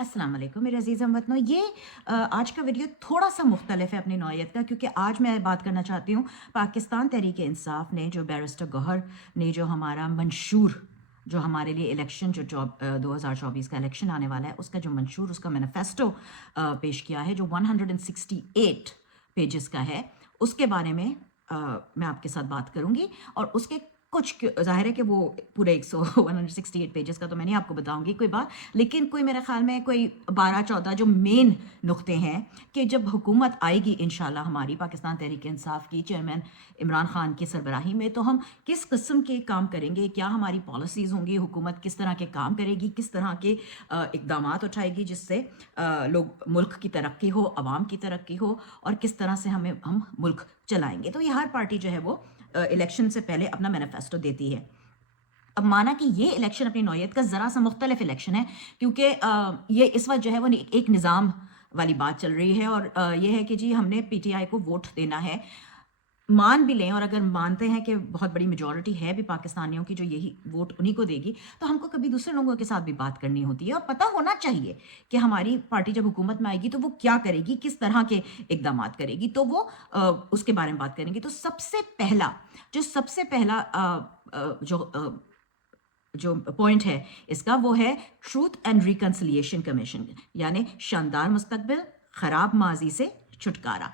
अस्सलाम वालेकुम मेरे अजीज़ हमवतनों। ये आज का वीडियो थोड़ा सा मुख्तलिफ है अपनी नौयत का, क्योंकि आज मैं बात करना चाहती हूँ पाकिस्तान तहरीक इंसाफ ने जो बैरिस्टर गौहर ने जो हमारा मंशूर जो हमारे लिए इलेक्शन जो 2024 का इलेक्शन आने वाला है उसका जो मंशूर उसका मैनिफेस्टो पेश किया है जो 168 पेजेस का है, उसके बारे में मैं आपके साथ बात करूँगी। और उसके कुछ ज़ाहिर है कि वो पूरे 168 पेजेस का तो मैं नहीं आपको बताऊंगी कोई बात, लेकिन कोई मेरे ख्याल में कोई 12-14 जो मेन नुक्ते हैं कि जब हुकूमत आएगी इंशाल्लाह हमारी पाकिस्तान तहरीक इंसाफ की चेयरमैन इमरान खान की सरबराही में, तो हम किस किस्म के काम करेंगे, क्या हमारी पॉलिसीज़ होंगी, हुकूमत किस तरह के काम करेगी, किस तरह के इकदाम उठाएगी जिससे लोग मुल्क की तरक्की हो, आवाम की तरक्की हो, और किस तरह से हम मुल्क चलाएंगे। तो ये हर पार्टी जो है वो इलेक्शन से पहले अपना मैनिफेस्टो देती है। अब माना कि ये इलेक्शन अपनी नौयत का ज़रा सा मुख्तलिफ इलेक्शन है, क्योंकि ये इस वक्त जो है वो एक निज़ाम वाली बात चल रही है, और ये है कि जी हमने पीटीआई को वोट देना है। मान भी लें और अगर मानते हैं कि बहुत बड़ी मेजॉरिटी है भी पाकिस्तानियों की जो यही वोट उन्हीं को देगी, तो हमको कभी दूसरे लोगों के साथ भी बात करनी होती है और पता होना चाहिए कि हमारी पार्टी जब हुकूमत में आएगी तो वो क्या करेगी, किस तरह के इकदाम करेगी, तो वो उसके बारे में बात करेंगे। तो सबसे पहला जो पॉइंट है इसका वो है ट्रूथ एंड रिकन्सिलिएशन कमीशन, यानी शानदार मुस्तकबिल, खराब माजी से छुटकारा।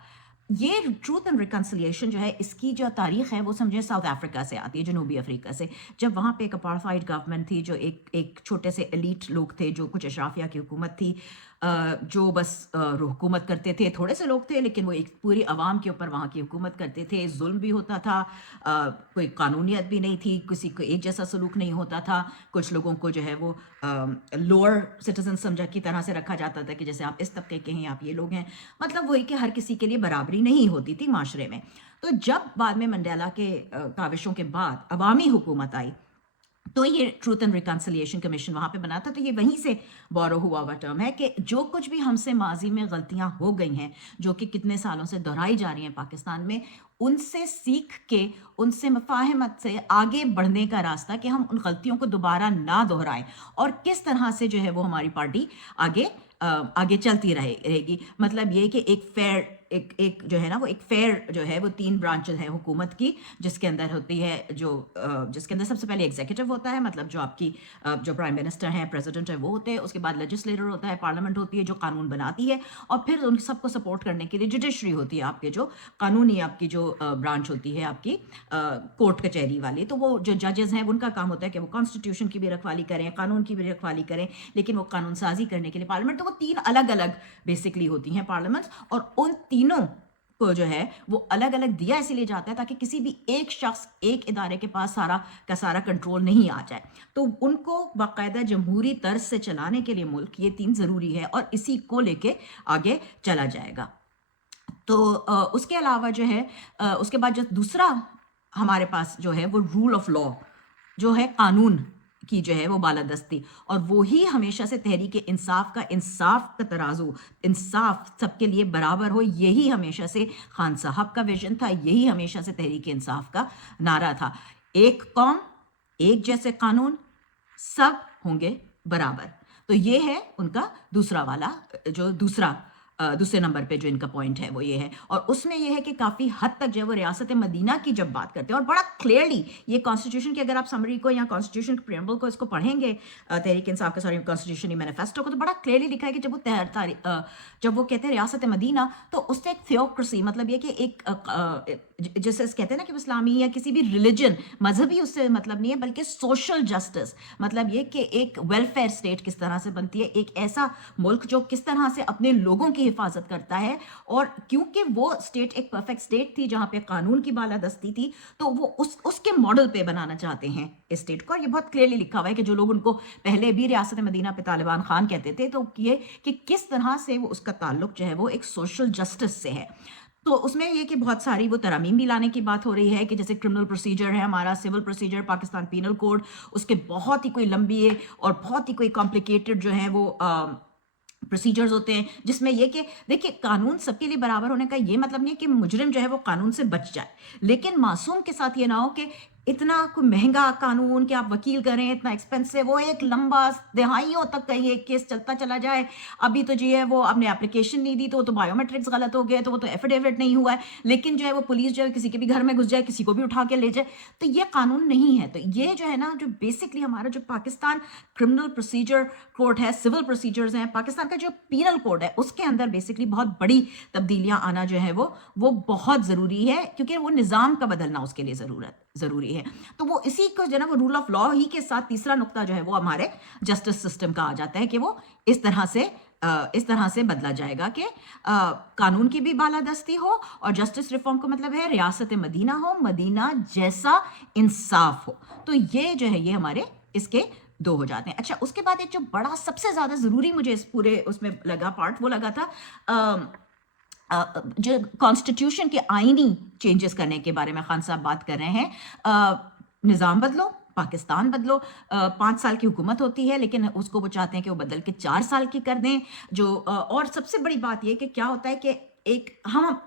ये ट्रूथ एंड रिकन्सिलिएशन जो है इसकी जो तारीख है वो समझे साउथ अफ्रीका से आती है, जनूबी अफ्रीका से, जब वहाँ पे एक अपार्थाइड गवर्नमेंट थी, जो एक छोटे से एलीट लोग थे, जो कुछ अशराफिया की हुकूमत थी, जो बस हुकूमत करते थे, थोड़े से लोग थे लेकिन वो एक पूरी आवाम के ऊपर वहाँ की हुकूमत करते थे। जुल्म भी होता था, कोई कानूनियत भी नहीं थी, किसी को एक जैसा सलूक नहीं होता था, कुछ लोगों को जो है वो लोअर सिटीजन समझा की तरह से रखा जाता था कि जैसे आप इस तबके के हैं, आप ये लोग हैं, मतलब वही कि हर किसी के लिए बराबरी नहीं होती थी माशरे में। तो जब बाद में मंडेला के काविशों के बाद अवामी हुकूमत आई तो ये ट्रूथ एंड रिकन्सिलिएशन कमीशन वहाँ पे बना था। तो ये वहीं से बोरो हुआ हुआ टर्म है कि जो कुछ भी हमसे माजी में गलतियाँ हो गई हैं, जो कि कितने सालों से दोहराई जा रही हैं पाकिस्तान में, उनसे सीख के, उनसे मुफाहमत से आगे बढ़ने का रास्ता कि हम उन गलतियों को दोबारा ना दोहराएं, और किस तरह से जो है वो हमारी पार्टी आगे चलती रहेगी। मतलब ये कि एक फेयर एक जो है ना वो एक फेयर जो है वो 3 ब्रांचेस है हुकूमत की, जिसके अंदर होती है जिसके अंदर सबसे पहले एग्जीक्यूटिव होता है, मतलब जो आपकी जो प्राइम मिनिस्टर हैं, प्रेसिडेंट है, वो होते हैं। उसके बाद लेजिस्लेटर होता है, पार्लियामेंट होती है जो कानून बनाती है, और फिर उन सबको सपोर्ट करने के लिए जुडिशरी होती है, आपके जो कानूनी आपकी जो ब्रांच होती है आपकी कोर्ट कचहरी वाली। तो वो जो जजेस हैं उनका काम होता है कि वो कॉन्स्टिट्यूशन की भी रखवाली करें, कानून की भी रखवाली करें, लेकिन वो कानून साजी करने के लिए पार्लियामेंट। तो वो 3 अलग अलग बेसिकली होती हैं पार्लियामेंट्स, और उन तीनों को जो है वो अलग अलग दिया इसीलिए जाता है ताकि किसी भी एक शख्स, एक इदारे के पास सारा का सारा कंट्रोल नहीं आ जाए। तो उनको बाकायदा जमहूरी तर्ज से चलाने के लिए मुल्क ये 3 ज़रूरी है, और इसी को लेके आगे चला जाएगा। तो उसके अलावा जो है उसके बाद जो दूसरा हमारे पास जो है वो रूल ऑफ लॉ जो है, कानून की जो है वो बालादस्ती, और वो ही हमेशा से तहरीक इंसाफ का तराजू, इंसाफ सबके लिए बराबर हो, यही हमेशा से खान साहब का विजन था, यही हमेशा से तहरीक इंसाफ का नारा था। एक कौम, एक जैसे कानून, सब होंगे बराबर। तो ये है उनका दूसरा वाला जो दूसरे नंबर पे जो इनका पॉइंट है वो ये है। और उसमें ये है कि काफ़ी हद तक जो है वो रियासत मदीना की जब बात करते हैं, और बड़ा क्लियरली ये कॉन्स्टिट्यूशन की अगर आप समरी को या कॉन्स्टिट्यूशन प्रियम्बल को इसको पढ़ेंगे, तहरीक इंसाफ का सॉरी कॉन्स्टिट्यूशन मैनिफेस्टो को, तो बड़ा क्लियरली लिखा है कि जब वो कहते हैं रियासत मदीना, तो उससे एक थियोक्रेसी, मतलब ये कि एक जैसे कहते हैं ना कि इस्लामी या किसी भी रिलीजन, मजहबी उससे मतलब नहीं है, बल्कि सोशल जस्टिस, मतलब ये कि एक वेलफेयर स्टेट किस तरह से बनती है, एक ऐसा मुल्क जो किस तरह से अपने लोगों की हिफाजत करता है। और क्योंकि वो स्टेट एक परफेक्ट स्टेट थी जहाँ पे कानून की बालादस्ती थी, तो वो उसके मॉडल पे बनाना चाहते हैं इस स्टेट को। और ये बहुत क्लियरली लिखा हुआ है कि जो लोग उनको पहले भी रियासत मदीना पे तालिबान खान कहते थे, तो ये कि किस तरह से वो उसका ताल्लुक जो है वो एक सोशल जस्टिस से है। तो उसमें ये कि बहुत सारी वो तरमीम भी लाने की बात हो रही है कि जैसे क्रिमिनल प्रोसीजर है हमारा, civil procedure, Pakistan penal code, उसके बहुत ही कोई लंबी और बहुत ही कोई कॉम्प्लिकेटेड जो है वो प्रोसीजर्स होते हैं, जिसमें ये कि देखिए कानून सबके लिए बराबर होने का ये मतलब नहीं है कि मुजरिम जो है वो कानून से बच जाए, लेकिन मासूम के साथ ये ना हो कि इतना कोई महंगा कानून कि आप वकील करें, इतना एक्सपेंसिव, वो एक लंबा दहाइयों तक कहीं एक केस चलता चला जाए। अभी तो जो है वो आपने एप्लीकेशन नहीं दी तो बायोमेट्रिक्स गलत हो गए, तो वो तो एफिडेविट नहीं हुआ है, लेकिन जो है वो पुलिस जो है किसी के भी घर में घुस जाए, किसी को भी उठा के ले जाए। तो ये कानून नहीं है। तो ये जो है ना, जो बेसिकली हमारा जो पाकिस्तान क्रिमिनल प्रोसीजर कोड है, सिविल प्रोसीजर्स हैं, पाकिस्तान का जो पीनल कोड है, उसके अंदर बेसिकली बहुत बड़ी तब्दीलियां आना जो है वो बहुत ज़रूरी है, क्योंकि वो निज़ाम का बदलना उसके लिए ज़रूरी है। तो वो इसी को जो है ना, वो रूल ऑफ लॉ ही के साथ तीसरा नुक्ता जो है वो हमारे जस्टिस सिस्टम का आ जाता है कि वो इस तरह से बदला जाएगा कि कानून की भी बालादस्ती हो, और जस्टिस रिफॉर्म का मतलब है रियासत मदीना हो, मदीना जैसा इंसाफ हो। तो ये जो है ये हमारे इसके दो हो जाते हैं। अच्छा, उसके बाद एक जो बड़ा सबसे ज़्यादा ज़रूरी मुझे इस पूरे उसमें लगा पार्ट, वो लगा था जो कॉन्स्टिट्यूशन के आईनी चेंजेस करने के बारे में खान साहब बात कर रहे हैं। निज़ाम बदलो, पाकिस्तान बदलो। 5 साल की हुकूमत होती है, लेकिन उसको वो चाहते हैं कि वो बदल के 4 साल की कर दें। और सबसे बड़ी बात ये कि क्या होता है कि एक हम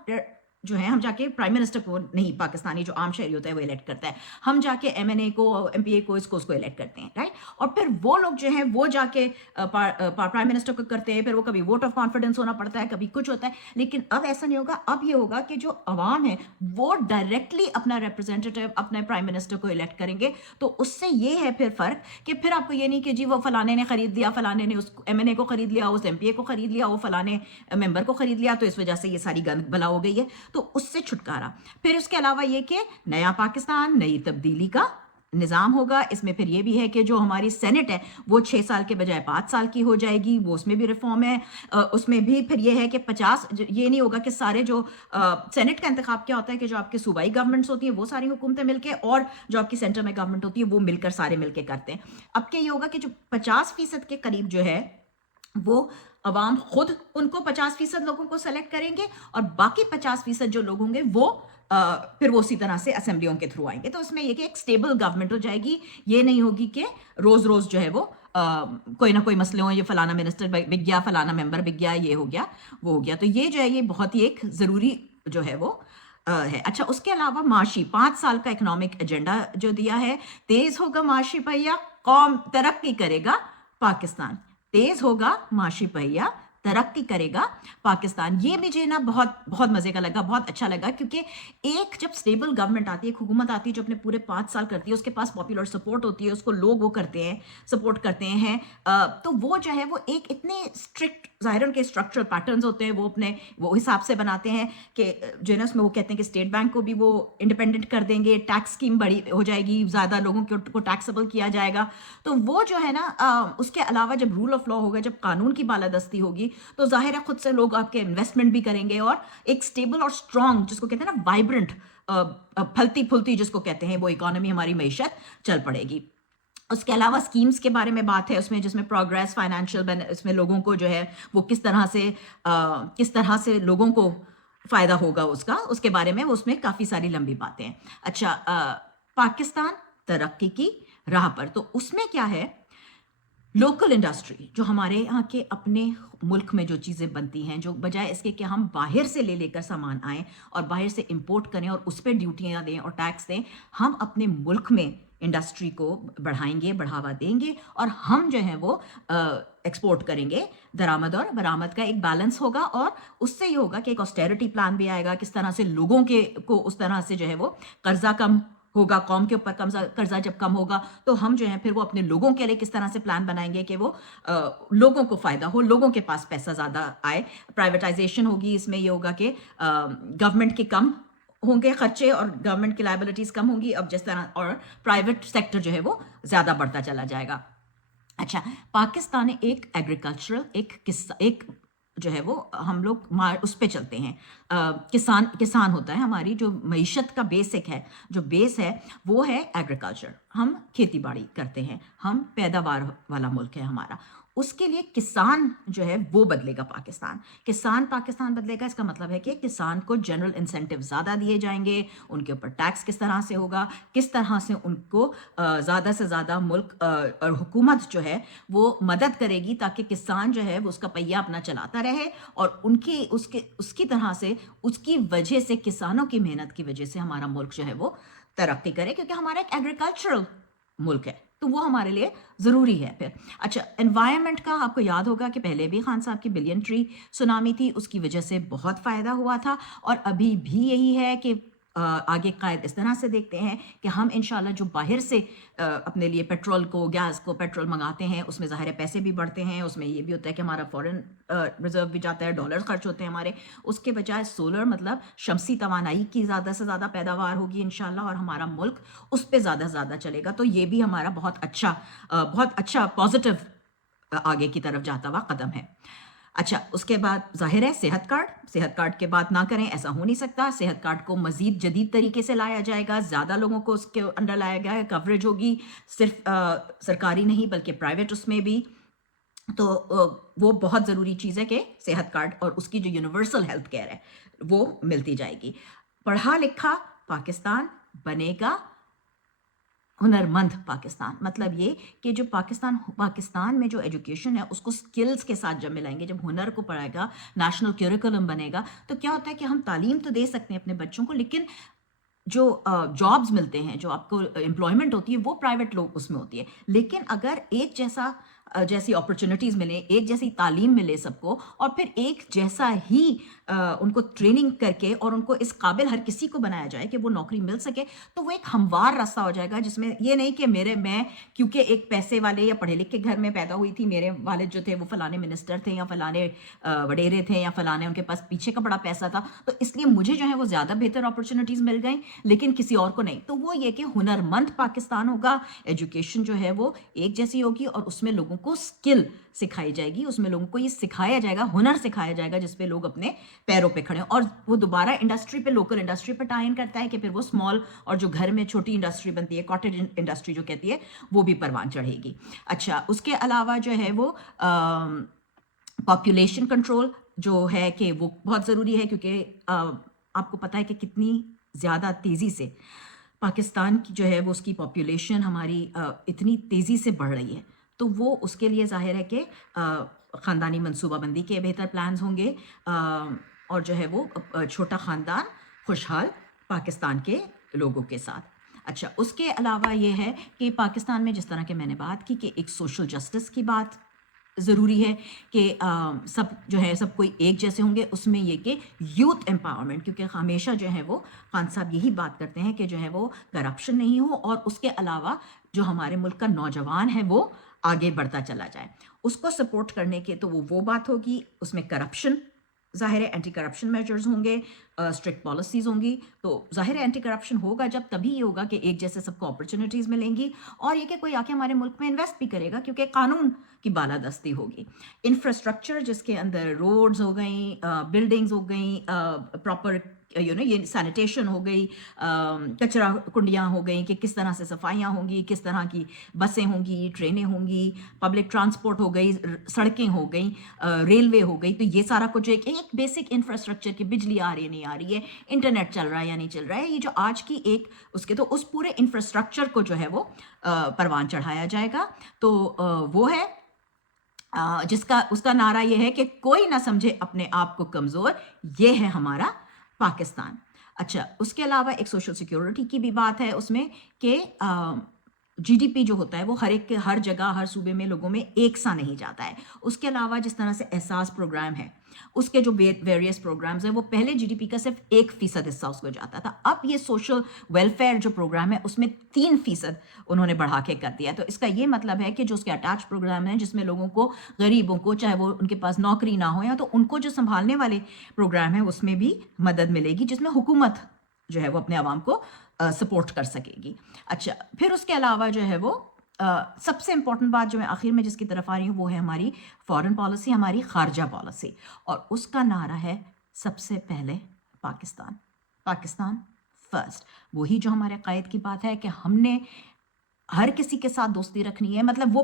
जो है, हम जाके प्राइम मिनिस्टर को नहीं, पाकिस्तानी जो आम शहरी होता है वो इलेक्ट करता है, हम जाके MNA को, MPA को, उसको इलेक्ट करते हैं, राइट। और फिर वो लोग जो है वो जाके प्राइम मिनिस्टर को करते हैं, फिर वो कभी वोट ऑफ कॉन्फिडेंस होना पड़ता है, कभी कुछ होता है। लेकिन अब ऐसा नहीं होगा। अब ये होगा कि जो अवाम है वो डायरेक्टली अपना रिप्रेजेंटेटिव, अपने प्राइम मिनिस्टर को इलेक्ट करेंगे। तो उससे ये है फिर फ़र्क कि फिर आपको ये नहीं कि जी वो फलाने ने खरीद लिया, फलाने ने उस MNA को खरीद लिया, उस MPA को खरीद लिया, वो फलाने मेंबर को खरीद लिया, तो इस वजह से ये सारी गंद बला हो गई है। तो उससे छुटकारा। फिर उसके अलावा ये कि नया पाकिस्तान, नई तब्दीली का निज़ाम होगा। इसमें फिर ये भी है कि जो हमारी सेनेट है वो 6 साल के बजाय 5 साल की हो जाएगी, वो उसमें भी रिफॉर्म है। उसमें भी फिर ये है कि 50, ये नहीं होगा कि सारे जो सेनेट का इंतखाब क्या होता है कि जो आपकी सूबाई गवर्नमेंट्स होती है वो सारी हुकूमतें मिलकर, और जो आपकी सेंटर में गवर्नमेंट होती है वो मिलकर, सारे मिलकर करते हैं। अब क्या ये होगा कि जो 50% के करीब जो है वो अवाम खुद उनको 50% लोगों को सेलेक्ट करेंगे, और बाकी 50% जो लोग होंगे वो फिर वो उसी तरह से असेंबलियों के थ्रू आएंगे। तो उसमें ये कि एक स्टेबल गवर्नमेंट हो जाएगी। ये नहीं होगी कि रोज रोज जो है वो कोई ना कोई मसले हों, ये फलाना मिनिस्टर बिक गया, फलाना मेंबर बिक गया, ये हो गया, वो हो गया। तो ये जो है ये बहुत ही एक ज़रूरी जो है वो है। अच्छा, उसके अलावा माशी 5 साल का इकोनॉमिक एजेंडा जो दिया है, तेज होगा माशी पहिया, कौम तरक्की करेगा पाकिस्तान। तेज होगा माशी पहिया, तरक्की करेगा पाकिस्तान। ये मुझे ना बहुत बहुत मज़े का लगा, बहुत अच्छा लगा, क्योंकि एक जब स्टेबल गवर्नमेंट आती है, एक हुकूमत आती है जो अपने पूरे 5 साल करती है, उसके पास पॉपुलर सपोर्ट होती है, उसको लोग वो करते हैं, सपोर्ट करते हैं, तो वो जो है वो एक इतने स्ट्रिक्ट, ज़ाहिर उनके स्ट्रक्चरल पैटर्न्स होते हैं, वो अपने वो हिसाब से बनाते हैं कि जो है ना, उसमें वो कहते हैं कि स्टेट बैंक को भी वो इंडिपेंडेंट कर देंगे, टैक्स स्कीम बड़ी हो जाएगी, ज़्यादा लोगों को टैक्सेबल किया जाएगा। तो वो जो है ना, उसके अलावा जब रूल ऑफ लॉ होगा, जब कानून की बालादस्ती होगी, तो जाहिर है खुद से लोग आपके इन्वेस्टमेंट भी करेंगे, और एक स्टेबल और स्ट्रांग, जिसको कहते हैं ना वाइब्रेंट, फलती फुलती जिसको कहते हैं, वो इकोनॉमी, हमारी मईशत चल पड़ेगी। उसके अलावा स्कीम्स के बारे में बात है उसमें, जिसमें प्रोग्रेस, फाइनेंशियल, इसमें लोगों को जो है वो किस तरह से लोगों को फ़ायदा होगा उसका, उसके बारे में उसमें काफ़ी सारी लंबी बातें हैं। अच्छा, पाकिस्तान तरक्की की राह पर, तो उसमें क्या है, लोकल इंडस्ट्री, जो हमारे यहाँ के अपने मुल्क में जो चीज़ें बनती हैं, जो बजाय इसके कि हम बाहर से लेकर सामान आएँ और बाहर से इंपोर्ट करें और उस पर ड्यूटियाँ दें और टैक्स दें, हम अपने मुल्क में इंडस्ट्री को बढ़ाएंगे, बढ़ावा देंगे, और हम जो है वो एक्सपोर्ट करेंगे। दरामद और बरामद का एक बैलेंस होगा, और उससे ये होगा कि एक ऑस्टेरिटी प्लान भी आएगा, किस तरह से लोगों को उस तरह से जो है वो कर्जा कम होगा, कौम के ऊपर कर्जा जब कम होगा, तो हम जो है फिर वो अपने लोगों के लिए किस तरह से प्लान बनाएंगे कि वो लोगों को फ़ायदा हो, लोगों के पास पैसा ज़्यादा आए। प्राइवेटाइजेशन होगी, इसमें ये होगा कि गवर्नमेंट के कम होंगे खर्चे और गवर्नमेंट की लायबिलिटीज़ कम होंगी, अब जिस तरह, और प्राइवेट सेक्टर जो है वो ज़्यादा बढ़ता चला जाएगा। अच्छा, पाकिस्तान एक एग्रीकल्चरल, एक जो है वो हम लोग उस पे चलते हैं, किसान होता है, हमारी जो मईशत का बेसिक है, जो बेस है वो है एग्रीकल्चर। हम खेती बाड़ी करते हैं, हम पैदावार वाला मुल्क है हमारा। उसके लिए किसान जो है वो बदलेगा पाकिस्तान बदलेगा। इसका मतलब है कि किसान को जनरल इंसेंटिव ज़्यादा दिए जाएंगे, उनके ऊपर टैक्स किस तरह से होगा, किस तरह से उनको ज़्यादा से ज़्यादा मुल्क और हुकूमत जो है वो मदद करेगी, ताकि किसान जो है वो उसका पहिया अपना चलाता रहे, और उसकी तरह से, उसकी वजह से, किसानों की मेहनत की वजह से हमारा मुल्क जो है वो ترقی کرے، کیونکہ ہمارا ایک ایگریکلچرل ملک ہے تو وہ ہمارے لیے ضروری ہے. پھر اچھا انوائرمنٹ کا آپ کو یاد ہوگا کہ پہلے بھی خان صاحب کی بلین ٹری سونامی تھی، اس کی وجہ سے بہت فائدہ ہوا تھا، اور ابھی بھی یہی ہے کہ آگے قائد اس طرح سے دیکھتے ہیں کہ ہم انشاءاللہ جو باہر سے اپنے لیے پیٹرول کو گیس کو پیٹرول منگاتے ہیں، اس میں ظاہر پیسے بھی بڑھتے ہیں، اس میں یہ بھی ہوتا ہے کہ ہمارا فورن ریزرو بھی جاتا ہے، ڈالر خرچ ہوتے ہیں ہمارے، اس کے بجائے سولر مطلب شمسی توانائی کی زیادہ سے زیادہ پیداوار ہوگی انشاءاللہ، اور ہمارا ملک اس پہ زیادہ سے زیادہ چلے گا. تو یہ بھی ہمارا بہت اچھا پازیٹیو آگے کی طرف جاتا ہوا قدم ہے. اچھا اس کے بعد ظاہر ہے صحت کارڈ کے بات نہ کریں، ایسا ہو نہیں سکتا. صحت کارڈ کو مزید جدید طریقے سے لایا جائے گا، زیادہ لوگوں کو اس کے انڈر لایا گیا ہے، کوریج ہوگی صرف سرکاری نہیں بلکہ پرائیویٹ اس میں بھی. تو وہ بہت ضروری چیز ہے کہ صحت کارڈ اور اس کی جو یونیورسل ہیلتھ کیئر ہے وہ ملتی جائے گی. پڑھا لکھا پاکستان بنے گا ہنرمند پاکستان. مطلب یہ کہ جو پاکستان میں جو ایجوکیشن ہے اس کو سکلز کے ساتھ جب ملائیں گے، جب ہنر کو پڑھائے گا، نیشنل کیوریکولم بنے گا، تو کیا ہوتا ہے کہ ہم تعلیم تو دے سکتے ہیں اپنے بچوں کو، لیکن جو جابز ملتے ہیں، جو آپ کو امپلائمنٹ ہوتی ہے، وہ پرائیویٹ لوگ اس میں ہوتی ہے. لیکن اگر ایک جیسی اپرچونٹیز ملے، ایک جیسی تعلیم ملے سب کو، اور پھر ایک جیسا ہی ان کو ٹریننگ کر کے اور ان کو اس قابل ہر کسی کو بنایا جائے کہ وہ نوکری مل سکے، تو وہ ایک ہموار راستہ ہو جائے گا، جس میں یہ نہیں کہ میں کیونکہ ایک پیسے والے یا پڑھے لکھے گھر میں پیدا ہوئی تھی، میرے والد جو تھے وہ فلانے منسٹر تھے یا فلانے وڈیرے تھے یا فلانے ان کے پاس پیچھے کا بڑا پیسہ تھا، تو اس لیے مجھے جو ہے وہ زیادہ بہتر اپرچونٹیز مل گئیں لیکن کسی اور کو نہیں. تو وہ یہ کہ ہنرمند پاکستان ہوگا، ایجوکیشن جو ہے وہ ایک جیسی ہوگی، اور اس میں لوگوں کو اسکل سکھائی جائے گی، اس میں لوگوں کو یہ سکھایا جائے گا، ہنر سکھایا جائے گا جس پہ لوگ اپنے پیروں پہ کھڑے ہیں، اور وہ دوبارہ انڈسٹری پہ، لوکل انڈسٹری پہ ٹائن کرتا ہے کہ پھر وہ اسمال اور جو گھر میں چھوٹی انڈسٹری بنتی ہے، کاٹیج انڈسٹری جو کہتی ہے، وہ بھی پروان چڑھے گی. اچھا اس کے علاوہ جو ہے وہ پاپولیشن کنٹرول جو ہے کہ وہ بہت ضروری ہے، کیونکہ آپ کو پتہ ہے کہ کتنی زیادہ تیزی سے پاکستان کی جو ہے وہ اس کی پاپولیشن ہماری اتنی تیزی سے بڑھ رہی ہے. تو وہ اس کے لیے ظاہر ہے کہ خاندانی منصوبہ بندی کے بہتر پلانز ہوں گے، اور جو ہے وہ چھوٹا خاندان خوشحال پاکستان کے لوگوں کے ساتھ. اچھا اس کے علاوہ یہ ہے کہ پاکستان میں جس طرح کہ میں نے بات کی کہ ایک سوشل جسٹس کی بات ضروری ہے کہ سب جو ہے سب کوئی ایک جیسے ہوں گے. اس میں یہ کہ یوتھ امپاورمنٹ، کیونکہ ہمیشہ جو ہے وہ خان صاحب یہی بات کرتے ہیں کہ جو ہے وہ کرپشن نہیں ہو، اور اس کے علاوہ جو ہمارے ملک کا نوجوان ہے وہ آگے بڑھتا چلا جائے. اس کو سپورٹ کرنے کے تو وہ بات ہوگی، اس میں کرپشن ظاہر ہے اینٹی کرپشن میجرز ہوں گے، اسٹرکٹ پالیسیز ہوں گی. تو ظاہر ہے اینٹی کرپشن ہوگا جب تبھی یہ ہوگا کہ ایک جیسے سب کو اپرچونیٹیز ملیں گی، اور یہ کہ کوئی آ کے ہمارے ملک میں انویسٹ بھی کرے گا کیونکہ قانون کی بالادستی ہوگی. انفراسٹرکچر جس کے اندر روڈز ہو گئیں، بلڈنگز ہو گئیں، پراپر یہ سینیٹیشن ہو گئی، کچرا کنڈیاں ہو گئیں کہ کس طرح سے صفائیاں ہوں گی، کس طرح کی بسیں ہوں گی، ٹرینیں ہوں گی، پبلک ٹرانسپورٹ ہو گئی، سڑکیں ہو گئیں، ریلوے ہو گئی. تو یہ سارا کچھ ایک بیسک انفراسٹرکچر کی بجلی آ رہی ہے نہیں آ رہی ہے، انٹرنیٹ چل رہا ہے یا نہیں چل رہا ہے، یہ جو آج کی ایک اس پورے انفراسٹرکچر کو جو ہے وہ پروان چڑھایا جائے گا. تو وہ ہے اس کا نعرہ یہ ہے کہ کوئی نہ سمجھے اپنے آپ کو کمزور، یہ ہے ہمارا پاکستان. اچھا اس کے علاوہ ایک سوشل سیکیورٹی کی بھی بات ہے اس میں کہ جی ڈی پی جو ہوتا ہے وہ ہر جگہ ہر صوبے میں لوگوں میں ایک سا نہیں جاتا ہے. اس کے علاوہ جس طرح سے احساس پروگرام ہے، اس کے جو ویریس پروگرامز ہیں وہ پہلے جی ڈی پی کا صرف 1% حصہ اس کو جاتا تھا، اب یہ سوشل ویلفیئر جو پروگرام ہے اس میں 3% انہوں نے بڑھا کے کر دیا. تو اس کا یہ مطلب ہے کہ جو اس کے اٹیچ پروگرام ہیں جس میں لوگوں کو، غریبوں کو، چاہے وہ ان کے پاس نوکری نہ ہو یا تو ان کو جو سنبھالنے والے پروگرام ہیں اس میں بھی مدد ملے گی، جس میں حکومت جو ہے وہ اپنے عوام کو سپورٹ کر سکے گی. اچھا پھر اس کے علاوہ جو ہے وہ سب سے امپورٹنٹ بات جو میں آخر میں جس کی طرف آ رہی ہوں وہ ہے ہماری فارن پالیسی، ہماری خارجہ پالیسی، اور اس کا نعرہ ہے سب سے پہلے پاکستان فرسٹ. وہی جو ہمارے قائد کی بات ہے کہ ہم نے ہر کسی کے ساتھ دوستی رکھنی ہے، مطلب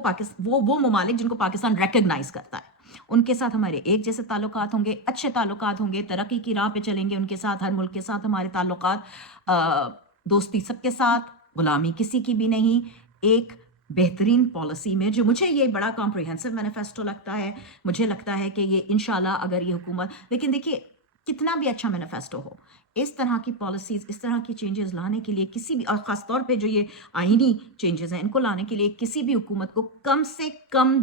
وہ ممالک جن کو پاکستان ریکگنائز کرتا ہے ان کے ساتھ ہمارے ایک جیسے تعلقات ہوں گے، اچھے تعلقات ہوں گے، ترقی کی راہ پہ چلیں گے ان کے ساتھ. ہر ملک کے ساتھ ہمارے تعلقات دوستی سب کے ساتھ، غلامی کسی کی بھی نہیں. ایک بہترین پالیسی میں جو مجھے یہ بڑا کمپریہنسو مینیفیسٹو لگتا ہے، مجھے لگتا ہے کہ یہ انشاءاللہ اگر یہ حکومت، لیکن دیکھیے کتنا بھی اچھا مینیفیسٹو ہو، اس طرح کی پالیسیز، اس طرح کی چینجز لانے کے لیے کسی بھی، اور خاص طور پہ جو یہ آئینی چینجز ہیں ان کو لانے کے لیے کسی بھی حکومت کو کم سے کم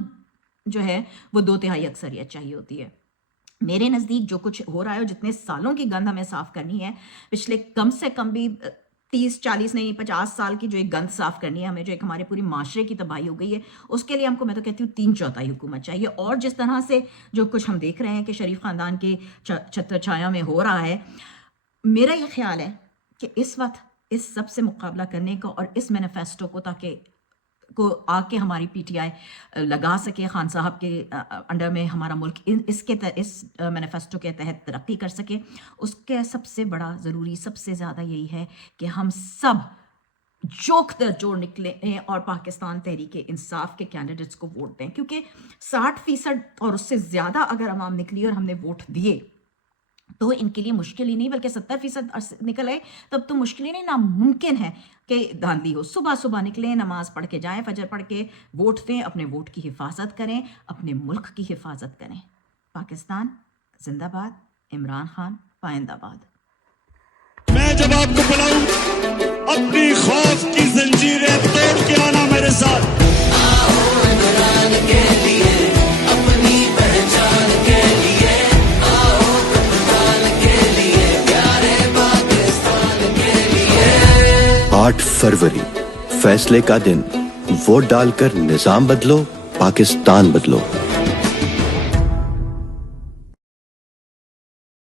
جو ہے وہ 2/3 اکثریت چاہیے ہوتی ہے. میرے نزدیک جو کچھ ہو رہا ہے اور جتنے سالوں کی گند ہمیں صاف کرنی ہے، پچھلے کم سے کم بھی 30-40 نہیں 50 سال کی جو ایک گند صاف کرنی ہے ہمیں، جو ایک ہمارے پوری معاشرے کی تباہی ہو گئی ہے، اس کے لیے ہم کو، میں تو کہتی ہوں 3/4 حکومت چاہیے. اور جس طرح سے جو کچھ ہم دیکھ رہے ہیں کہ شریف خاندان کے چھتر چھایا میں ہو رہا ہے، میرا یہ خیال ہے کہ اس وقت اس سب سے مقابلہ کرنے کا اور اس مینیفیسٹو کو تاکہ کو آ کے ہماری پی ٹی آئی لگا سکے خان صاحب کے انڈر میں، ہمارا ملک اس مینیفیسٹو کے تحت ترقی کر سکے، اس کے سب سے بڑا ضروری، سب سے زیادہ یہی ہے کہ ہم سب جوک در جوڑ نکلیں اور پاکستان تحریک انصاف کے کینڈیڈیٹس کو ووٹ دیں. کیونکہ 60% اور اس سے زیادہ اگر عوام نکلی اور ہم نے ووٹ دیے تو ان کے لیے مشکل ہی نہیں بلکہ 70% نکل آئے تب تو مشکل ہی نہیں، ناممکن ہے کہ دھاندلی ہو. صبح صبح نکلیں، نماز پڑھ کے جائیں، فجر پڑھ کے ووٹ دیں، اپنے ووٹ کی حفاظت کریں، اپنے ملک کی حفاظت کریں. پاکستان زندہ باد، عمران خان پائندہ باد. میں جب آپ کو بلاؤں اپنی خوف کی زنجیریں توڑ کے آنا میرے ساتھ. آؤ عمران کے لیے، اپنی پہچان کے لیے، آؤ کپتان کے لیے، پیارے پاکستان کے لیے. 8 فروری فیصلے کا دن. ووٹ ڈال کر نظام بدلو، پاکستان بدلو.